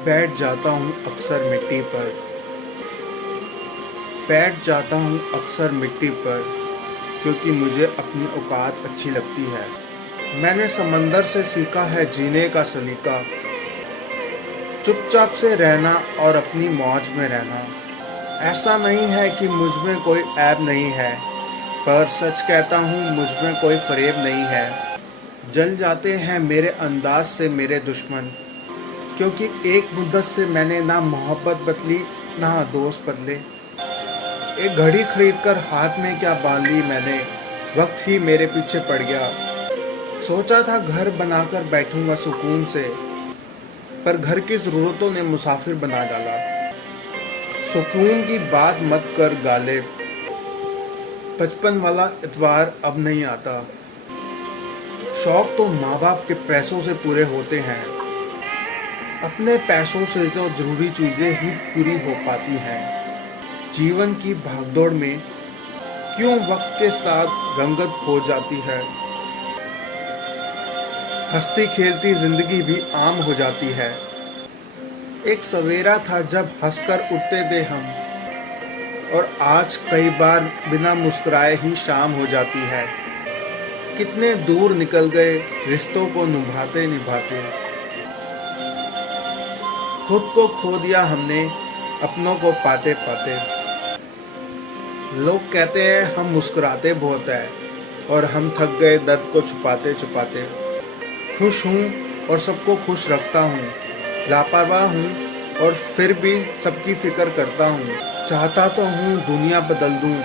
बैठ जाता हूँ अक्सर मिट्टी पर। बैठ जाता हूँ अक्सर मिट्टी पर, क्योंकि मुझे अपनी औकात अच्छी लगती है। मैंने समंदर से सीखा है जीने का सलीका, चुपचाप से रहना और अपनी मौज में रहना। ऐसा नहीं है कि मुझ में कोई ऐब नहीं है, पर सच कहता हूँ मुझ में कोई फरेब नहीं है। जल जाते हैं मेरे अंदाज से मेरे दुश्मन, क्योंकि एक मुद्दत से मैंने ना मोहब्बत बदली ना दोस्त बदले। एक घड़ी खरीदकर हाथ में क्या बांध ली मैंने, वक्त ही मेरे पीछे पड़ गया। सोचा था घर बनाकर बैठूंगा सुकून से, पर घर की ज़रूरतों ने मुसाफिर बना डाला। सुकून की बात मत कर गालिब, बचपन वाला इतवार अब नहीं आता। शौक तो माँ बाप के पैसों से पूरे होते हैं, अपने पैसों से तो ज़रूरी चीज़ें ही पूरी हो पाती हैं। जीवन की भागदौड़ में क्यों वक्त के साथ रंगत खो जाती है। हंसती खेलती जिंदगी भी आम हो जाती है। एक सवेरा था जब हंसकर उठते थे हम, और आज कई बार बिना मुस्कुराए ही शाम हो जाती है। कितने दूर निकल गए रिश्तों को निभाते निभाते, खुद को खो दिया हमने अपनों को पाते पाते। लोग कहते हैं हम मुस्कुराते बहुत है, और हम थक गए दर्द को छुपाते छुपाते। खुश हूँ और सबको खुश रखता हूँ, लापरवाह हूँ और फिर भी सबकी फिक्र करता हूँ। चाहता तो हूँ दुनिया बदल दूँ,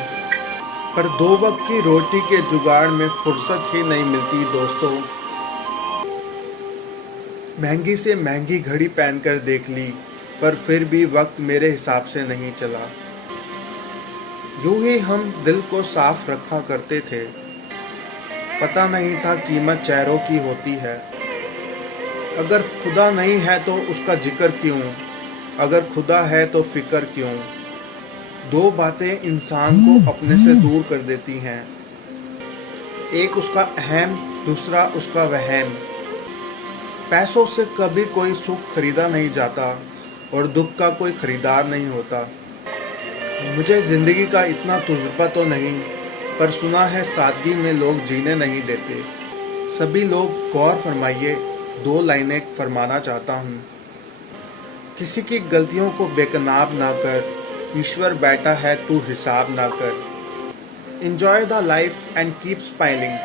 पर दो वक्त की रोटी के जुगाड़ में फुर्सत ही नहीं मिलती दोस्तों। महंगी से महंगी घड़ी पहनकर देख ली, पर फिर भी वक्त मेरे हिसाब से नहीं चला। यूं ही हम दिल को साफ रखा करते थे, पता नहीं था कीमत चेहरों की होती है। अगर खुदा नहीं है तो उसका जिक्र क्यों, अगर खुदा है तो फिक्र क्यों। दो बातें इंसान को अपने से दूर कर देती हैं, एक उसका अहम, दूसरा उसका वहम। पैसों से कभी कोई सुख खरीदा नहीं जाता, और दुख का कोई खरीदार नहीं होता। मुझे ज़िंदगी का इतना तजुर्बा तो नहीं, पर सुना है सादगी में लोग जीने नहीं देते। सभी लोग गौर फरमाइए, दो लाइनें फरमाना चाहता हूँ। किसी की गलतियों को बेकनाब ना कर, ईश्वर बैठा है तू हिसाब ना कर। Enjoy the life and keep smiling.